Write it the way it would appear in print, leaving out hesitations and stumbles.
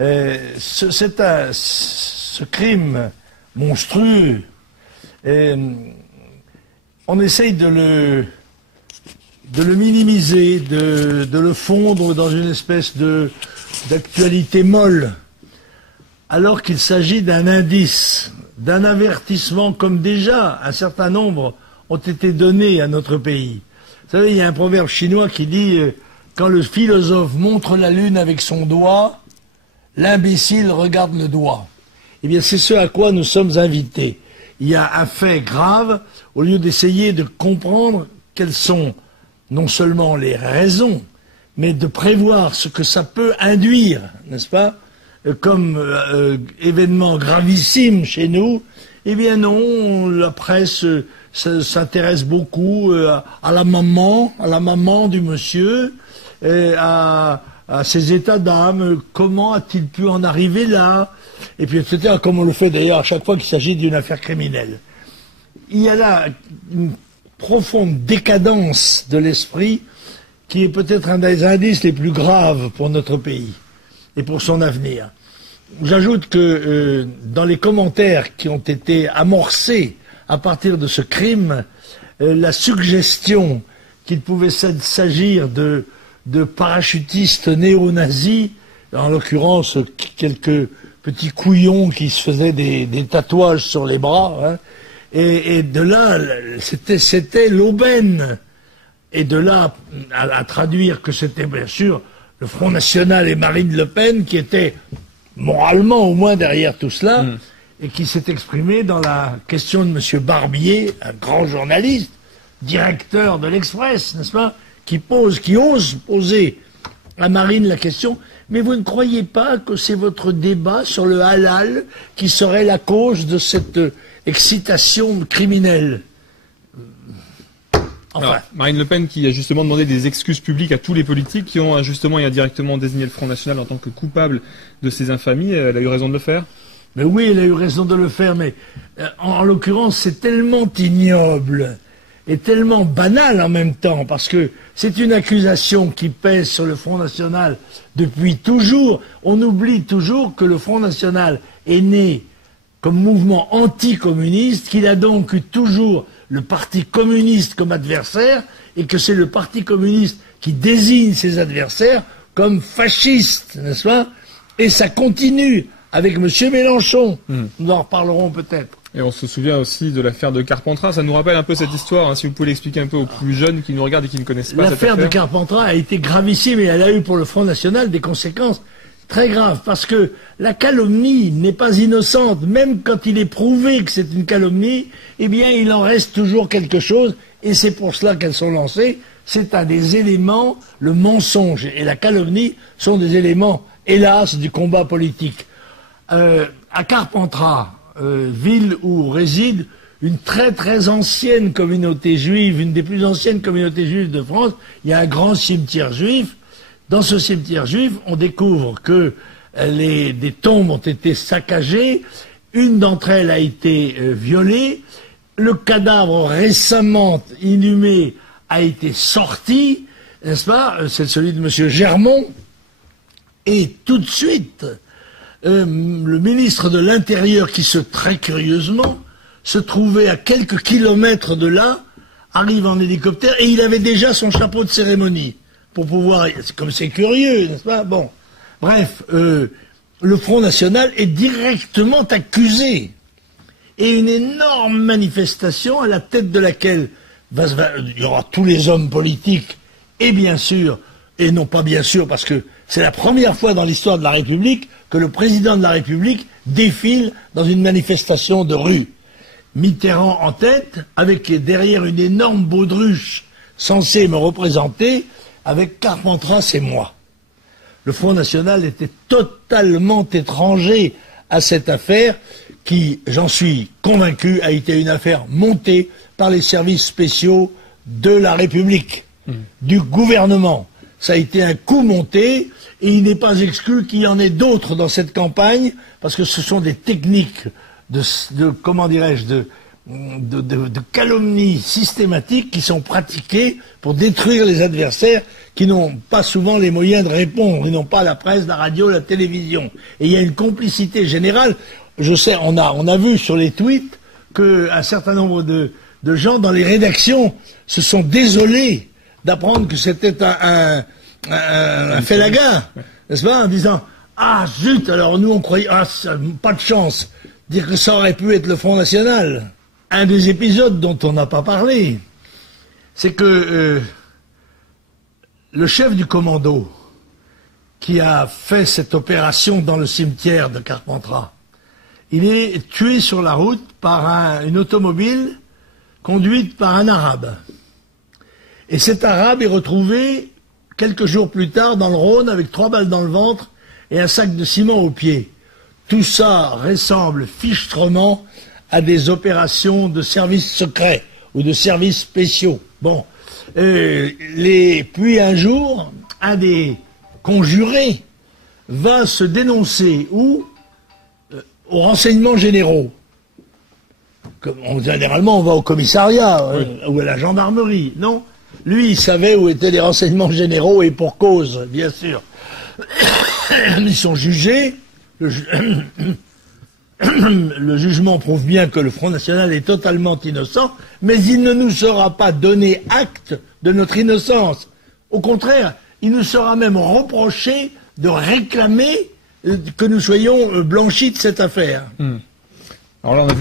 Ce crime monstrueux, on essaye de le minimiser, de le fondre dans une espèce d'actualité molle, alors qu'il s'agit d'un indice, d'un avertissement, comme déjà un certain nombre ont été donnés à notre pays. Vous savez, il y a un proverbe chinois qui dit quand le philosophe montre la lune avec son doigt, l'imbécile regarde le doigt. Eh bien, c'est ce à quoi nous sommes invités. Il y a un fait grave, au lieu d'essayer de comprendre quelles sont non seulement les raisons, mais de prévoir ce que ça peut induire, n'est-ce pas, comme événement gravissime chez nous. Eh bien non, la presse s'intéresse beaucoup à la maman du monsieur, à ses états d'âme, comment a-t-il pu en arriver là, et puis etc., comme on le fait d'ailleurs à chaque fois qu'il s'agit d'une affaire criminelle. Il y a là une profonde décadence de l'esprit qui est peut-être un des indices les plus graves pour notre pays et pour son avenir. J'ajoute que dans les commentaires qui ont été amorcés à partir de ce crime, la suggestion qu'il pouvait s'agir de parachutistes néo-nazis, en l'occurrence quelques petits couillons qui se faisaient des tatouages sur les bras, hein, et de là, c'était l'aubaine. Et de là à traduire que c'était bien sûr le Front National et Marine Le Pen qui étaient moralement au moins derrière tout cela, et qui s'est exprimé dans la question de M. Barbier, un grand journaliste, directeur de l'Express, n'est-ce pas, qui ose poser à Marine la question, mais vous ne croyez pas que c'est votre débat sur le halal qui serait la cause de cette excitation criminelle? Enfin. Alors, Marine Le Pen qui a justement demandé des excuses publiques à tous les politiques qui ont injustement et indirectement désigné le Front National en tant que coupable de ces infamies. Elle a eu raison de le faire? Mais oui, elle a eu raison de le faire, mais en l'occurrence c'est tellement ignoble et tellement banal en même temps, parce que c'est une accusation qui pèse sur le Front National depuis toujours. On oublie toujours que le Front National est né comme mouvement anticommuniste, qu'il a donc eu toujours le Parti communiste comme adversaire, et que c'est le Parti communiste qui désigne ses adversaires comme fascistes, n'est-ce pas? Et ça continue avec M. Mélenchon. Nous en reparlerons peut-être. Et on se souvient aussi de l'affaire de Carpentras. Ça nous rappelle un peu cette histoire, hein, si vous pouvez l'expliquer un peu aux plus jeunes qui nous regardent et qui ne connaissent pas cette affaire. L'affaire de Carpentras a été gravissime et elle a eu pour le Front National des conséquences très graves, parce que la calomnie n'est pas innocente. Même quand il est prouvé que c'est une calomnie, eh bien il en reste toujours quelque chose, et c'est pour cela qu'elles sont lancées. C'est un des éléments, le mensonge et la calomnie sont des éléments, hélas, du combat politique. À Carpentras, ville où réside une très très ancienne communauté juive, une des plus anciennes communautés juives de France, il y a un grand cimetière juif. Dans ce cimetière juif, on découvre que des tombes ont été saccagées, une d'entre elles a été violée, le cadavre récemment inhumé a été sorti, n'est-ce pas? C'est celui de M. Germont, et tout de suite, le ministre de l'Intérieur, qui très curieusement, se trouvait à quelques kilomètres de là, arrive en hélicoptère, et il avait déjà son chapeau de cérémonie. Pour pouvoir, comme c'est curieux, n'est-ce pas? Bon, bref, le Front National est directement accusé, et une énorme manifestation à la tête de laquelle il y aura tous les hommes politiques, et bien sûr, et non pas bien sûr, parce que c'est la première fois dans l'histoire de la République que le président de la République défile dans une manifestation de rue. Mitterrand en tête, avec derrière une énorme baudruche censée me représenter, avec Carpentras et moi. Le Front National était totalement étranger à cette affaire qui, j'en suis convaincu, a été une affaire montée par les services spéciaux de la République, du gouvernement. Ça a été un coup monté, et il n'est pas exclu qu'il y en ait d'autres dans cette campagne, parce que ce sont des techniques comment dirais-je, de calomnies systématiques qui sont pratiquées pour détruire les adversaires qui n'ont pas souvent les moyens de répondre. Ils n'ont pas la presse, la radio, la télévision. Et il y a une complicité générale. Je sais, on a vu sur les tweets qu'un certain nombre de gens dans les rédactions se sont désolés d'apprendre que c'était un félaguin, n'est-ce pas, en disant « Ah, zut, alors nous on croyait, pas de chance, dire que ça aurait pu être le Front National ». Un des épisodes dont on n'a pas parlé, c'est que le chef du commando qui a fait cette opération dans le cimetière de Carpentras, il est tué sur la route par une automobile conduite par un Arabe. Et cet Arabe est retrouvé quelques jours plus tard dans le Rhône avec 3 balles dans le ventre et un sac de ciment au pied. Tout ça ressemble fichtrement à des opérations de services secrets ou de services spéciaux. Bon, puis un jour, un des conjurés va se dénoncer aux renseignements généraux. Généralement, on va au commissariat ou à la gendarmerie, non? Lui, il savait où étaient les renseignements généraux et pour cause, bien sûr. Ils sont jugés. Le jugement prouve bien que le Front National est totalement innocent, mais il ne nous sera pas donné acte de notre innocence. Au contraire, il nous sera même reproché de réclamer que nous soyons blanchis de cette affaire. Alors là, on a vu